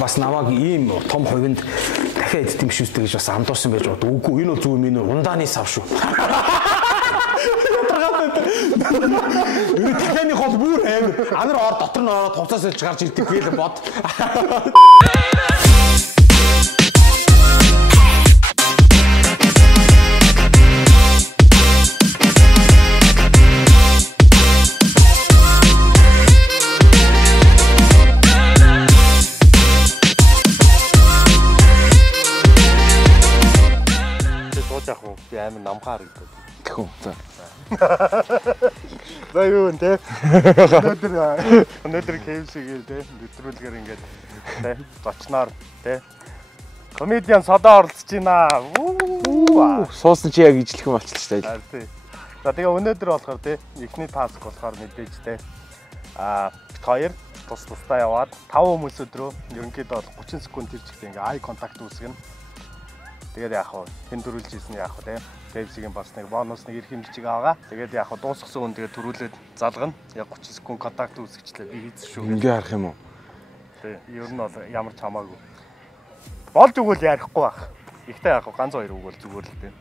Бас намайг ийм том хувинд дахиад эдт юм шүүстэй гэж бас андуурсан байж бод. Үгүй энэ бол зөв минь ундааны сав шүү. Энэ дахианы хол бүр амар. Анар ор дотор нь ороод хувцас олж гарч ирдэг гээл бод. Би амар намгаар гэдэг. Тэгвэл за. За юу нэ? Өнөөдөр KFCHILL те нэвтрүүлгээр ингээд те зочноор те комедиан Sodoo оролцож байна. Суусан чи яг ижлэх юм болчихлоо шүү дээ. За тэгээ өнөөдөр болохоор те эхний таск болохоор мэдээж те бит хоёр тусдаа яваад 5 хүмүүс өдрөө ерөнхийдөө бол 30 секунд тэр чигт ингээ ай контакт үүсгэнэ. Тэгээд яг хаа хэн төрүүлж ийсэн яг хаа тийм KFC-ийн бас нэг бонус нэг ирэх хэмжиг аваа. Тэгээд яг хаа дуусгасан хүн тэгээд төрүүлээд залгана. Яг 30 секунд контакт үүсгэжлээ. Би хийсэн шүү. Ингээ харах юм уу? Тийм. Ер нь бол ямар ч хамаагүй. Болж өгвөл ярихгүй байх. Ихтэй яг ганц хоёр үг бол зүгээр л тийм.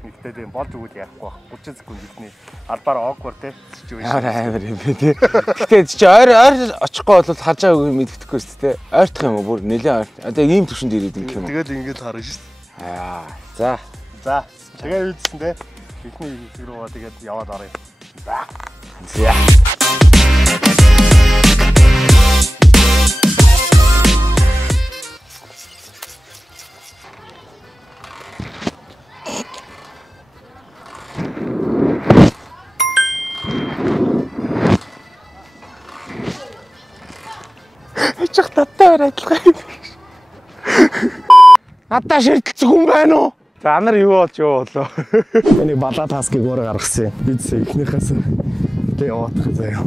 Нэгтэй тийм болж өгвөл ярихгүй байх. 30 секунд ихний албаар awkward тийм situation. Амар юм бэ тийм. Гэтэ чи ойр очихгүй бол харж байгаагүй юм мэддэхгүй шүү дээ. Ойртох юм уу? Бүр нэлээд ойр. Одоо ийм төвшөнд ирээд юм юм. Тэгээд ингэж харна шүү. За. Тэгээд үйдсэн те. Эхний хэсэг рүү тэгээд яваад оръё. За. Эцэг татаар адилхан. Надаа ширтэлцэх хүн байна уу? За нар юу болж юу болоо? Энийг балаа таскыг өөрөө гаргасан юм. Бид эхнийхээс тэгээ яваадах заяа.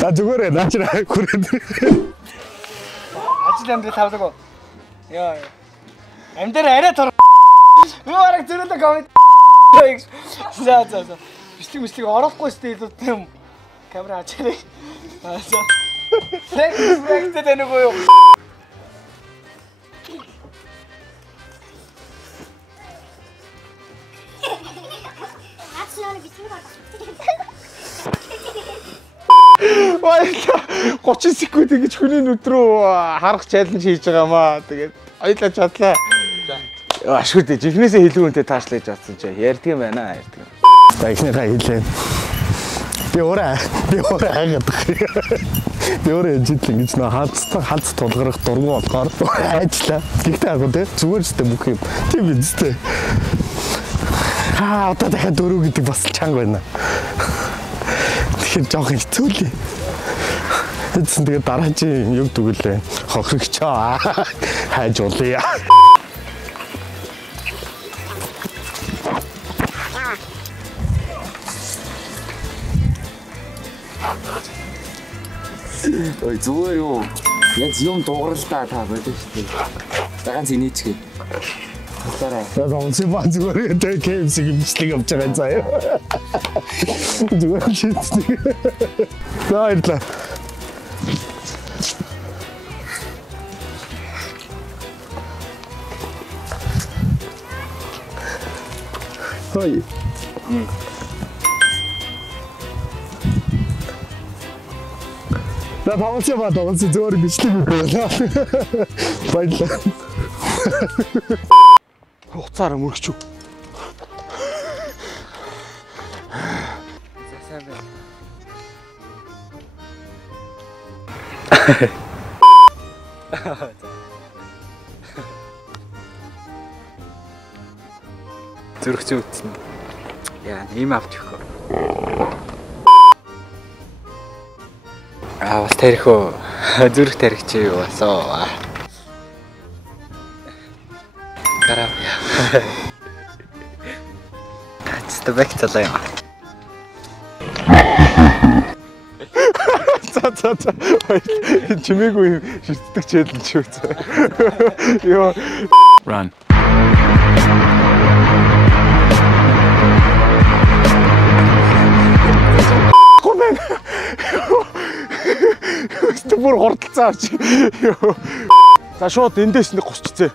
На зүгээр наачраа хүрээд. Ажил амьдрал тавдаг. Яа. Амьдэр арай тор. Би бараг зэрэлэг комент. За. Бичлэг орохгүй стил юм. Камера ачаарай. За. Флекс тэнэг үү? Баярлалаа. 30 секунд ингэж хүний нүд рүү харах чаленж хийж байгаамаа. Тэгээд ойлоо чадлаа. Ашгүй дээ. Жихнээсээ хэлгүүнтэй таашлаж чадсан чи. Ярьдаг юм байна. За ихнийхээ хэлээ. Би өөрөө хайгаад. Би өөрөө житлэн гэж нөө хаалц тулгарах дургу болохоор айжлаа. Гэхдээ агуу те зүгээр ч бүх юм. Тийм үстэй. Одоо дахиад дөрөв гэдэг бас чанга байна. Тэгэхээр жоох хэцүү л. Эцэн тэгээд дараагийн юг дүгэлээ. Хохирогчоо хайж уулъя. Ой зүгээр юу. Яг юм дууралтаа та байдаг шүү дээ. Даганц инээчгээ. Тасараа. Яг онцгой бааз зүгээр тэгээд KFC-ийн бичлэг авч байгаа заяа. Зүгээр шийдсэн. Баярлалаа. Хой. Да тавцаа ба зүгээр бичлэг өгөөлаа. Баярлалаа. Хуцаараа мөрөгч үү. Сайн байна. Зүрх зүйдсэн. Яа, ийм авч өгөө. Бас тарих уу. Зүрх тархич юу болоо. Гараа. Стабек талаа юм. За. Чимээгүй ширтдэг чэдэлж үзээ. Йоо. Run. Гомэн. Стопор хурдалцаа чи. Йоо. За шууд эндээс нэг гусчцээ.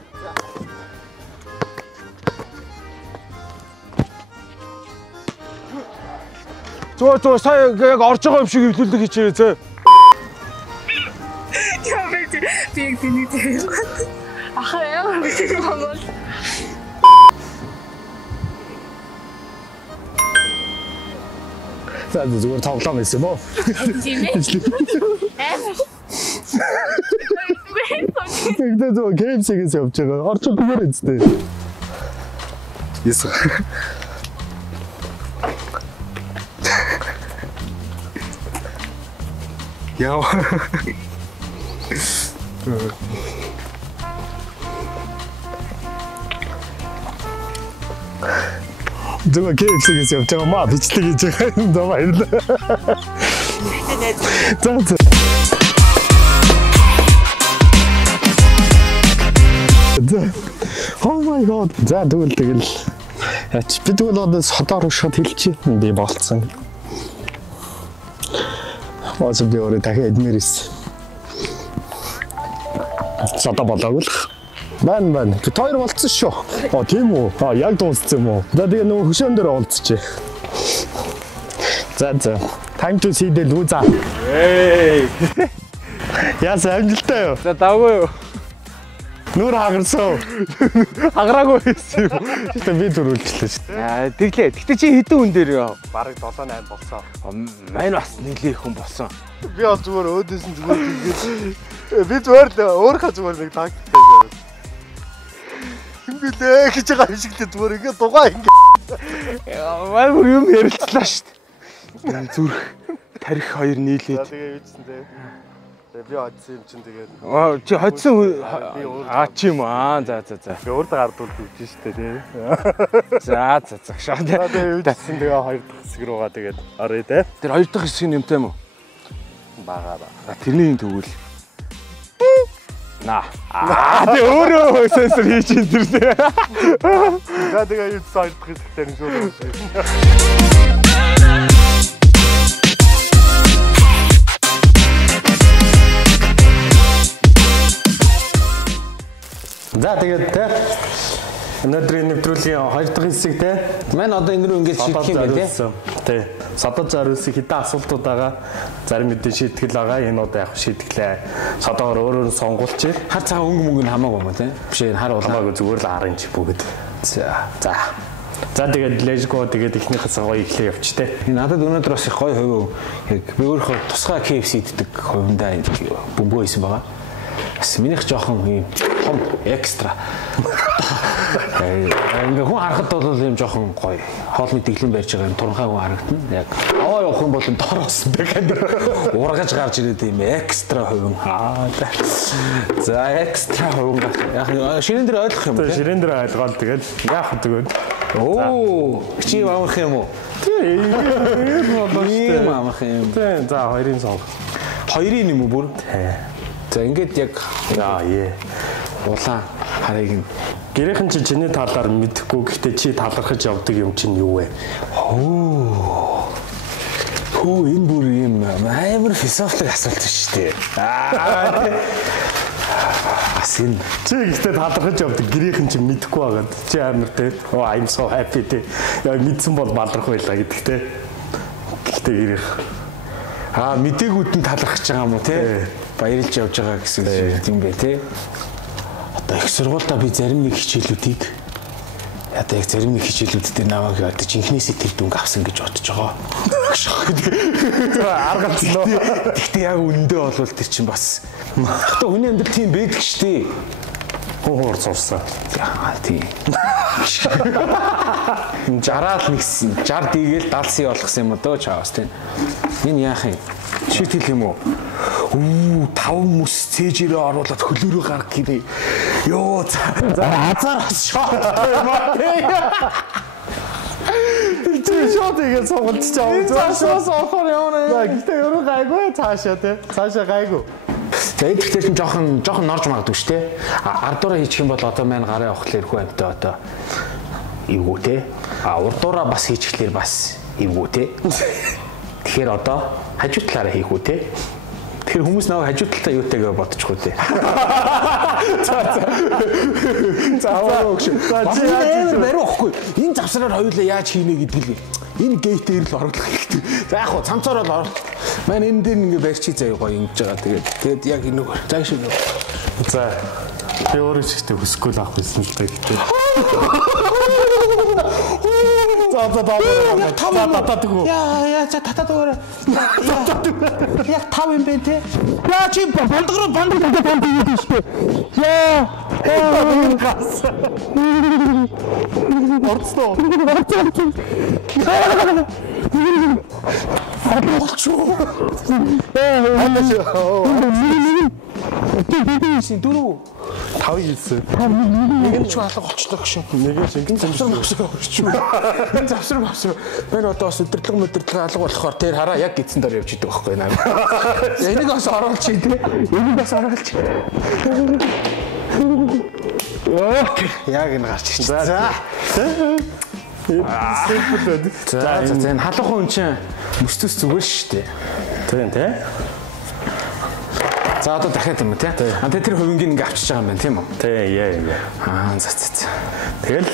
Зөө сая яг орж байгаа юм шиг хөвлөлдөг хийчихээ зөө. Яа би тэнийг тийм. Ахаа яа би тийм Монгол. За зүгээр тоглоом байсан юм уу? Тийм ээ. Тэгдэ зөө KFCHILL явж байгаа. Орчод зүгээр үстэй. Yes. Яа. Зүгээр KFCHILL явж байгаа маа бичлэг хийж байгаа юм даа баярлаа. За. Oh my god. За тэгэл. Яач би тэгвэл одоо содоор ушгаад хэлчихье. Би болцсон. Ооцоо би өөрөө дахиад эдмэрээс. Содоо болоогүй л. Байна. Бид хоёр болцсон шүү. Тийм үү? Яг дууссан юм уу? За тэгээ нөгөө хөшөөн дээр уулзчих. За. Time to see the loser. Эй. Яасан амжилттай юу? За давгүй юу. Нүр хагарсан. Хагараагүй байсан юм. Гэтэ би төрүүлчихлээ шүү дээ. Тэглээ. Гэтэ чи хэдэн хүн дээр юу? Бараг 7-8 болсон. Мань бас нийлээ хүн болсон. Би бол зүгээр өөдөөс нь зүгээр хийгээд би зүгээр л өөрийнхөө зүгээр нэг тактик тавьсан. Хингэлээ гэж байгаа юм шиг л зүгээр ингээд дугаа ингээд. Мань бүр юм ярилцлаа шүү дээ. Зүрх тарих хоёр нийлээд. За тэгээ юуцсан те. Тэгээ би одсон юм чинь тэгээд. Чи хоцсон чи юм аа. За. Би өөртөө гардуул дүүж штэ те. За. Шаа. Тэгээ юуцсан тэгээ хоёр дахь хэсэг руугаа тэгээд орё те. Тэр хоёр дахь хэсэг нь юмтай юм уу? Бага. Тэрний тэгвэл. Тэг өөрөө сенсор хийж ин тэр. За тэгээ юуцсан хоёр дахь хэсэгтэй нэг шүү. За тэгээд те өнөөдрийн нэвтрүүлгийн хоёр дахь хэсэг те Мань одоо энэ рүү ингэж шийдэх юм байна те. Содод зориулсан хэдэн асуултууд байгаа. Зарим мэдээ шийтгэл байгаа. Энэ удаа яг шийдэглээ. Содоор өөрөөр нь сонгуулчих. хар цагаан өнгө мөнгө хамаагүй юм те. Биш энэ хар улаан. Хамаагүй зүгээр л арын чи бүгд. За тэгээд let's go тэгээд эхнийхээс гоё ихлээ явч те. Энэ надад өнөөдөр бас их гоё хувь яг би өөрөө тусгай KFC иддэг хувиндаа бөмбөө хийсэн байгаа. Бас минийх жоохон юм том экстра. Ингээ хүн харахад бол юм жоохон гоё. Хоол мэдэглэн барьж байгаа юм туранхай хүн харагдана. Яг аваа явах юм бол дороос дахиад ургаж гарч ирээд юм экстра хувин. За экстра хувин. Яг ширээн дээр ойлгох юм. Ширээн дээр ойлгоод тэгээд яах вэ тэгээд. Оо, чи амарх юм уу? Тийм амарх юм. Тийм, за хоёрын сонг. Хоёрын юм уу бүр? За ингээд яг улаан харыг нь гэрийнхэн чи чиний талаар мэдэхгүй гэхдээ чи талархаж явдаг юм чинь юу вэ? Хөө энэ бүр юм амар философик асуулт биш үү? Асин чи гэхдээ талархаж явдаг гэрийнхэн чи мэдэхгүй байгаад чи амар те I'm so happy те мэдсэн бол баларх байлаа гэдэг те. Гэхдээ гэрийнх мдэгүүд нь талархаж байгаа юм уу те? Баярлж явж байгаа гэсэн юм бэ те. Одоо их сургуультай би зарим нэг хичээлүүдийг одоо яг зарим нэг хичээлүүд дээр намайг одоо жинхнээсээ тэр дүнг авсан гэж бодож байгаа. Аргалцлоо. Гэхдээ яг үнэндээ болвол тэр чинь бас одоо хүний амьдрал тийм байдаг штэ. Хуур сурсан. Тийм. 60-аад нэгсэн. 60 дийгээл 70 болгосон юм дөө чаавас тийм. Энэ яах юм? Шийтгэл юм уу? 5 мөс цээжээрээ оруулаад хөлөөрөө гарах гинэ. Йоо за азараас шот юм аа. Тэр шот игээ цогцож аваа. Цаашаас орохоор явна. За гэхдээ ерөө гайгүй цаашаа те. Цаашаа гайгүй. За тэгэхээр чинь жоохон норж магадгүй шүү те. Ардуура хийчих юм бол одоо маань гараа явахлаар хүү амтаа одоо эвгүй те. Урдуура бас хийчихлээр бас эвгүй те. Тэгэхээр одоо хажуу талаараа хийх үү те. Тэгэхээр хүмүүс наваа хажуу талаа юутайгаа бодчих үү те. За өгш. За барихгүй. Энэ завсраар хоёулаа яаж хийнэ гэдэг л энэ гейтээр л оруулах хэрэгтэй. За яг хуу цамцаар бол оруулах. Маань энэ дээр ингээ барьчих заяа гоё ингэж байгаа. Тэгээд яг энэ зааш шүү. За би өөрөө ч ихтэй хүсэхгүй л авах байсан л та гэхдээ. Яа татаад өгөөрэй. Яг 5 юм бэ те. Яа чи бондгороо бонд хийдэг шүү дээ. Яа. Орцоо. Болчоо. Тэгээсэн дөрөв 5 хийсэн. Нэг нь ч алга болчихдог шин. Нэг нь шингэн завсар орчихгүй. Энэ завсар. Мэн одоо бас өдөрлөг алга болохоор тэр хараа яг гидсэн дор явж идэг байхгүй наа. Энийг бас оруулж тий. Энийг бас оруулж. Яг энэ гарч ирчих. За. За энэ халуухан хүн чинь мөстөс зүгээр шүү дээ. Тийм тий. За одоо дахиад юм тий. Тэр хувингийн ингээ авчиж байгаа юм байна тийм үү? Тий, яа. За. Тэгэл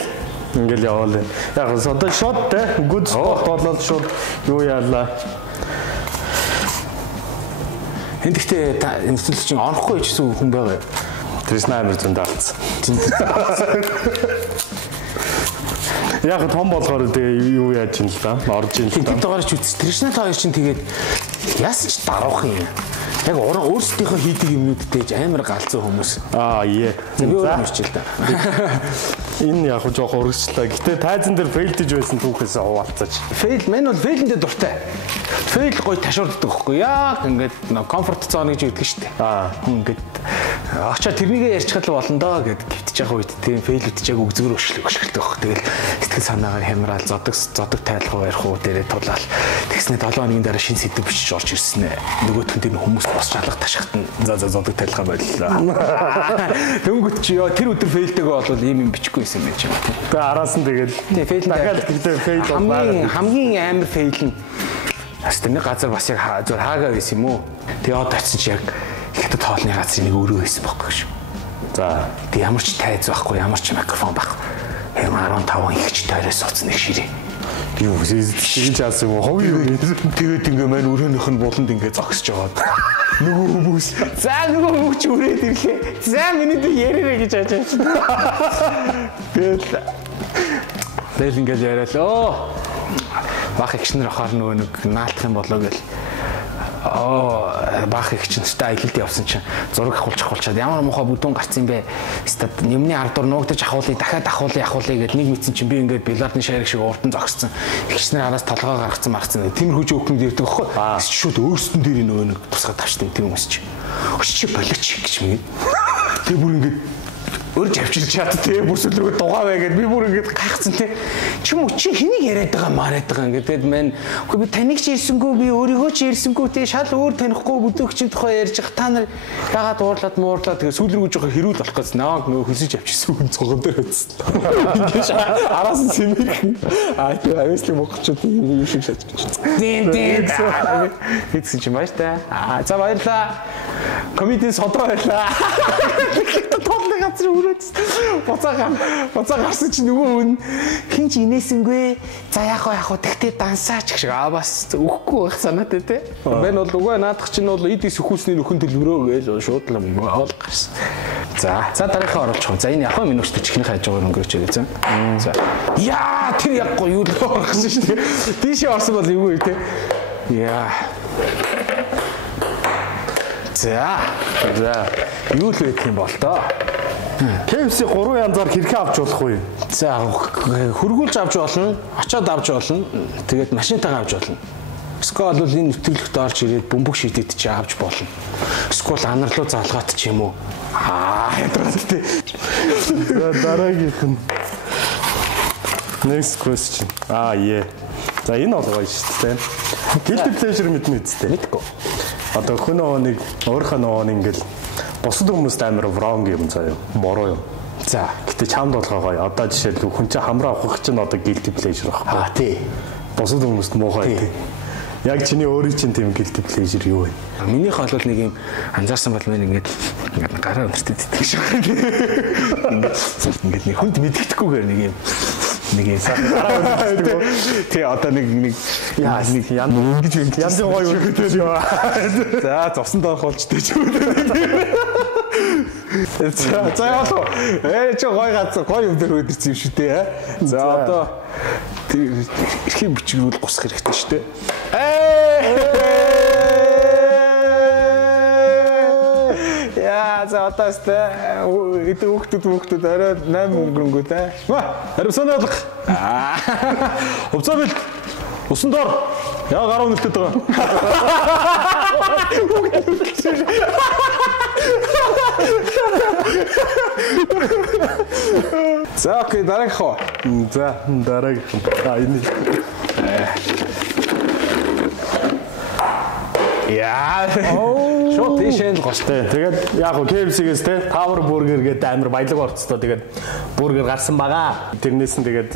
ингээл яваал. Яг одоо шот тий. Good spot болоод шууд юу яалаа. Энд гэхдээ энэ зүйл чинь орохгүй ч гэсэн хүн байгаа. Тэрс амар зөндөө алдсан. Яг том болохоор тэгээ юу яаж юм л да. Орж ийн. Тэд дугаар ч үз. Тришнал хоёр чинь тэгээд яасан ч даруух юм. Яг өөрсдийнхөө хийдэг юмнуудтэй амар галзуу хүмүүс. Ээ. За мөрчил та. Энэ яг жоох урагчлаа. Гэтэ тайзан дээр фейлдэж байсан түүхээс хуваалцаач. Фейл мэн бол фейлэндээ дуртай. Фейл гоё ташуурддаг байхгүй яг ингээд комфорт зон гэж үүддэг шүү дээ. Ингээд очоо тэрнийгээ ярьчихад л болно доо гэд гівтэж байгаа үед тийм фейл үтж яг өгзгөр өшгөлтэй байхгүй. Тэгэл сэтгэл санаагаар хямраал зодог тайлхуу ярих уу дээрээ тулаал. Тэгснэ 7 хоногийн дараа шинэ сэдв бичиж орж ирсэн ээ. Нөгөөх нь тэр хүмүүс босч алга ташхад нь за зодог тайлхаа боллоо. Дөнгөт чи ёо тэр өдөр фейлтэйгээ болвол ийм юм бичихгүй юм байж юм. Тэгээ араас нь тэгэл фейл дахиад гэдэг фейл хамгийн амар фейл нь Астны газар бас яг зөв хаагаа байсан юм уу? Тэгээ одоо очсон чи яг хятад хоолны газрын нэг өрөө байсан байхгүй шүү. За тэг ямар ч тайз байхгүй, ямар ч микрофон байхгүй. Хэм 15 ихч тойроос уцсан нэг ширээ. Юу хийж яасан юм хов юу? Тэгээд ингээ маань өрөөнийх нь буланд ингээ зогсож жагаад. Нөгөө хүмүүс. За нөгөө хүмүүс үрээд ирлээ. За миний дэ ярээрэй гэж хааж байна. Тэгэл ингээ яриалаа. Бах ихчнэр ахаар нөгөө нэг наалтах юм болоо гэл. Бах ихчин ста аялалд явсан чинь зураг авахулчаад ямар муухай бүдүүн гарцсан бэ? Ста юмны ардуур нуугдаж ахуулъя, дахиад ахуулъя гэд нэг мэдсэн чинь би ингээд бильярдны шарик шиг урдан зогссон. Ихчнэр араас толгоо гаргацсан маргацсан. Тэмэр хүч өөхөн дэрдэг аахгүй. Шууд өөрсдөн дээр нөгөө нэг тусгаад тавчтай тийм хүмүүс чи. Өчч болооч гэж мэг. Тэг бүр ингээд өрж авчиж чад тий бүрсэлрүү дугаа бай гэд би бүр ингэж гайхсан тий чим чи хэнийг яриад байгаа мараад байгаа ингээд мэн үгүй би таныг ч ирсэнгүй би өөрийгөө ч ирсэнгүй тий шал өөр танихгүй бүдүүгчийн тухай ярьж байгаа та нар ягаад уурлаад тэгээ сүүл рүү жоохон хэрүүл болох гэсэн наа нөгөө хөсөж авчихсан хүн цогон дээр байсан ингэж араас нь сэмэх тий авьяаслын монголчууд юм шиг шатж тий хийсэн чи маш та за баярлаа комедийн Содоо байлаа тоолны газар буцаа гарсан чи нөгөө хүн хин ч инээсэнгүй за яах вэ тэгтээ дансаач гэх шиг бас өгөхгүй байх санаатай те мэн бол угаа наадах чинь бол эд ис өхүүлсний нөхөн төлбөрөө гэж шууд л оол гарсан за дараагийн оруулчих. За энэ яг минуттай чихний хайж байгаа өнгөрч байгаа за яа тэр яг гоё юу л орсон шүү дээ тийшээ орсон бол юу вэ те яа за юу л байх юм бол тоо KFC 3 янзаар хэрхэн авч болох вэ? За хөргүүлж авч болно, очоод авч болно, тэгээд машинтайгаа авч болно. Эсвэл бол энэ нэвтрүүлэгт орж ирээд бөмбөг шийдэд чи авч болно. Эсвэл анар руу залгаад ч юм уу. Ядраад тий. Дараагийн. Next question. Yeah. За энэ бол гоё шүү дээ. Guilty pleasure мэднэ үстэй. Мэдгүй. Одоо хөнөө нэг өөрийнхөө нөгөө ингээл бусад хүмүүст амар wrong юм заяа. Мороо юм. За, гэтээ чамд болгоо гоё. Одоо жишээлбэл хүн чинь хамраа авах чинь одоо guilty pleasure баг. Тий. Бусад хүмүүст муухай тий. Яг чиний өөрийн чинь тийм guilty pleasure юу вэ? Минийх бол нэг юм анзаарсан бол мэн ингээд гараа өнөртөд идэх шиг. Ингээд нэг хүнд мэдгэдэггүйгээр нэг юм тий одоо нэг яа нэг ингэж янз гоё өгдөө юу. За зовсонд орох болчтой ч юм. За яалаа. Чи гоё газар гоё юм дээр өдөрсөн юм шүү дээ. За одоо эрхийн бичгүүл гусах хэрэгтэй шүү дээ. Яа за одоо эдгээр хүүхдүүд орой 8 өнгөрөнгөө те. Харин санаалах. Хувцаа бил. Усан дор. Яа гараа өнөртөд байгаа. За окей дараагийн хоо. За дараагийн. Энэ. Яа. Шот тийшээ л гостой. Тэгээд яг гоо KFC-гээс те Tower Burger гэдэг амар баялаг орцтой. Тэгээд бургер гарсан байгаа. Тэрнээс нь тэгээд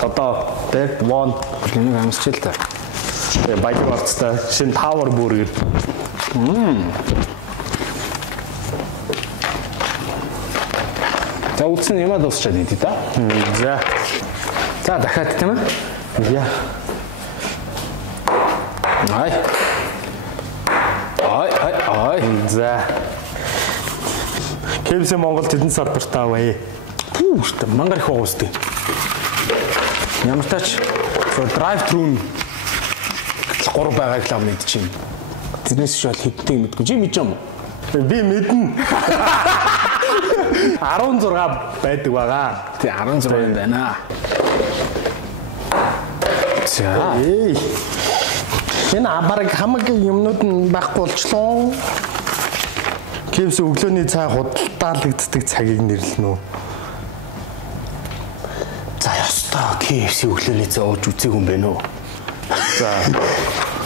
Sodoo те Won нэг амсч л та. Тэгээд баялаг орцтой. Шинэ Tower Burger. За үлдсэн юм дуусчаад идэв та. За дахиад тийм ээ. Яа. Ай. За. KFC Монгол тэдэн салбартаа авъя. Пүүштэй мангар их уустай. Ямар тач drive thru 3 байгааг л авна гэдэг чинь. Тэрнээс ч бол хэдтэй мэдгүй. Чи мэдэж юм уу? Би мэднэ. 16 байдаг байгаа. Тий 16 юм байна. За. Энэ бараг хамгийн юмнууд нь байхгүй болчлоо. KFC өглөөний цай худалдаалагддаг цагийг нэрлэнэ үү? За ёстой KFC өглөөний цай ууж үзег юм байна уу? За.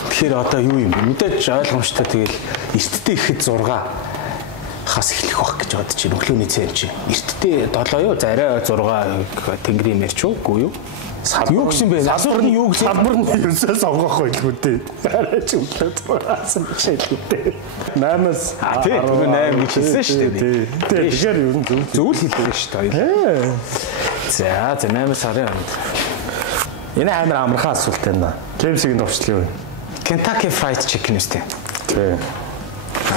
Тэгэхээр одоо юу юм? Мэдээж ойлгомжтой тэгэл эртдээ ихэд 6 хас эхлэх байх гэж бодож байна. Өглөөний цай юм чи. Эртдээ 7 юу? За арай 6 тэнгэрийн мэрч үгүй юу? Юу гэсэн бэ? Асуурны юу гэсэн? Салбар нь ерөөсөө сонгох байлгүй дээ. Арай ч өглөө зургаасан биш ээ. 8-аас 8 гэж хэлсэн шүү дээ. Тэгэхээр ер нь зөв л хэлдэг шүү дээ. За 8-аас 10 хонд. Энэ амар амархан асуулт байна. KFC-ийн товчлоо юу? Kentucky Fried Chicken үстэй. Тий.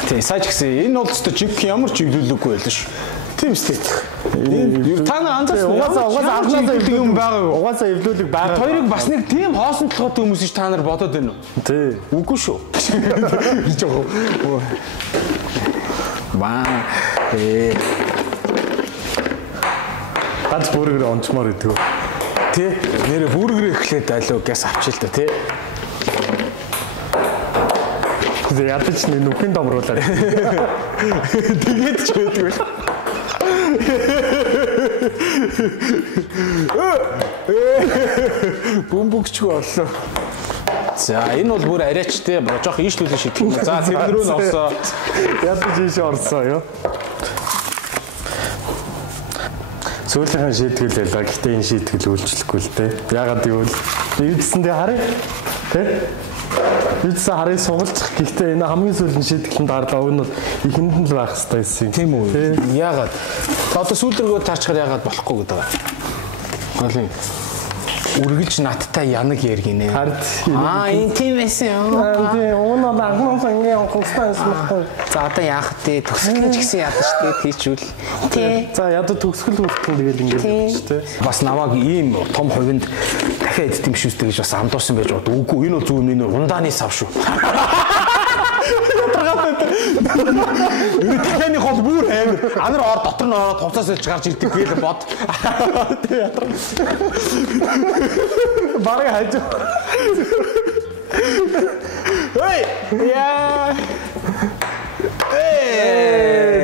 Тий, саж гэсэн энэ бол ч ямар ч чиглүүлэггүй байлаа шүү. Тийм үстэй. Та нар анзаарсан угаасаа анхнаасаа юм байгаа. Угаасаа эвлүүлэг байгаа. Хоёрыг бас нэг тийм хоосон толгойтой хүмүүс ш та нар бодоод байна уу? Тий. Үгүй шүү. Гэж байгаа. Баа. Ганц бүргэр онцмоор идэв. Тий. Нэрэ бүргэр эхлээд алуу гэс авчил та тий. Ядаж нэг нүхэн домруулаад. Тэгээд ч байдгүй. Бөмбөгчгүй боллоо. За энэ бол бүр арайчтэй жоох ийшлүүлэн шийдэх юм. За тэр рүү н орсоо. Ядаж ийш орсоо ёо. Сүүлийнхэн шийтгэл байлаа. Гэхдээ энэ шийтгэл үйлчлэхгүй л дээ. Ягаад гэвэл эвдсэндээ харъя. Тэ? Эвдсэн харъя сугалчих. Гэхдээ энэ хамгийн сүүлийн шийтгэл нь дарлаа. Уг нь бол ихэнд нь л байх хэрэгтэй байсан. Тийм үү? Ягаад? Одоо сүүл рүү таарчаар ягаад болохгүй гэдэг байна. Голын үргэлж надтай янаг яргинэ. Энэ тийм байсан юм. Тийм, уг нь анхнаасаа ингэ онцлогтой байсан. За одоо яах вэ? Төгсгөл ч гэсэн ядаж штэ тийчүүл. Тий. За ядаж төгсгөл хүртэл тэгэл ингэ л штэ. Бас намайг ийм том хувинд дахиад эдтим шүүстэй гэж бас амдуулсан байж бод. Үгүй энэ бол зөв миний ундааны сав шүү. Дахианы хол бүр амар. Анар ор дотор нь ороод хувцас олж гарч ирдэг гээл бод. Тэг ядраа. Бараг хайж. Ой! Яа.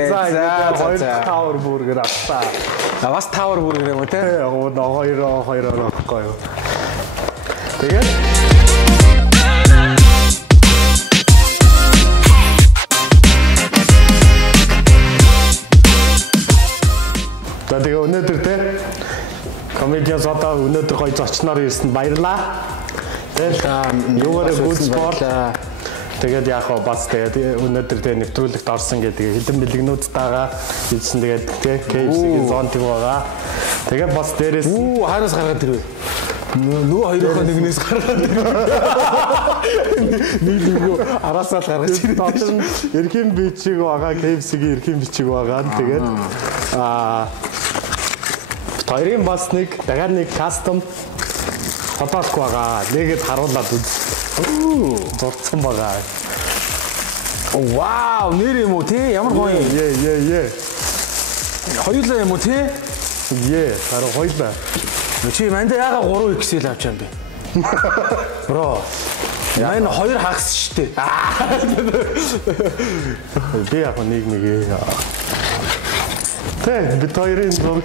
За тавар бургер авсан. Бас тавар бургер юм уу те? Хоёр орохгүй юу. Тэгээд тэгээ өнөөдөр те комедиан Sodoo өнөөдөр гоё зочноор ирсэнд баярлаа. Тэгэл юугаар гүйл спорт тэгээд яг хаа бас тэгээд өнөөдөр тэгээ нэвтрүүлэгт орсон гэдэг хилэн бэлгнүүдтэйгээ хэлсэн тэгээд те KFCгийн зон тийм байгаа. Тэгээд бас дээрээс хараас гаргаад ирвэ. Нөгөө хоёроо нэгнээс гаргаад нийлүүгөө араасаа л гаргаж ирсэн. Эрхэм бичиг байгаа KFC-гийн эрхэм бичиг байгаа. Тэгээд хоёрын бас нэг дахиад нэг кастом фотолк байгаа. Нэгэд харуулад үз. Зурцсан байгаа. Вау, нэр юм уу те? Ямар гоё юм. Е. Хоёулаа юм уу те? Хараа хоёулаа. Чи манда яага 3XL авч юм бэ? Бро. Яа хоёр хагас штэ. Би яг нэг Тэ бид хоёрын зураг.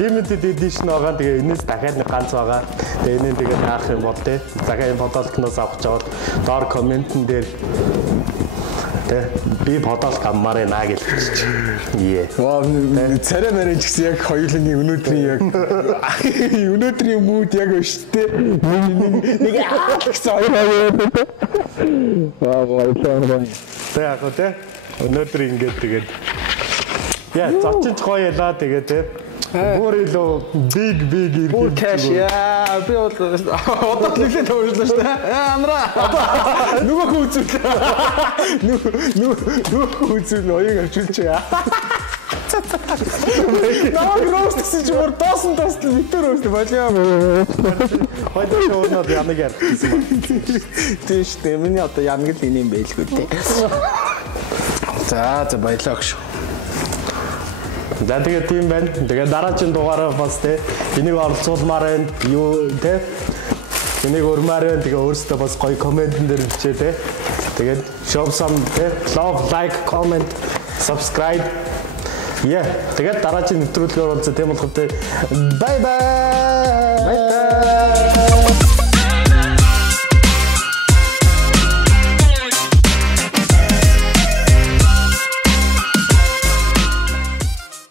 Limited edition байгаа. Тэгээ энэс дахиад нэг ганц байгаа. Тэгээ энэний тэгээ хаах юм бол тэ. Дахиад фотолкноос авч аваад доор комментэн дээр тэ би фотолк аммаар наа гэж хэлчих. Ваа царай мэрэн ч гэсэн яг хоёулын өнөөдрийн мууд яг байна шүү дээ. Нэг гэсэн хоёр. Ваа баярлалаа. Тэ яг тэ өнөөдөр ингэж тэгээд яа зочинч гоё ялаа тэгээ тэ бүр илүү big бүр cash яа би бол одоо нэлээд төвлөө шүү дээ амра нөгөө үзүүл оёг авчулч яа намайг роостсэн чи бүр доосон литер өстө болоо хойдоо шоунод ямаг ярьсан тийм шүү дээ миний одоо ямаг л энэ юм байлгүй дээ за баялаа гэж За тэгээд тийм байна. Тэгээд дараагийн дугаараа бас те энийг оролцуулмаар байна. Юу те энийг урмаар байна. Тэгээ өөрөөсөө бас гоё комментэн дээр бичээ те. Тэгээд show some те love, like, comment, subscribe. Тэгээд дараагийн нэвтрүүлгээр уулзаа тийм болох те. Bye bye.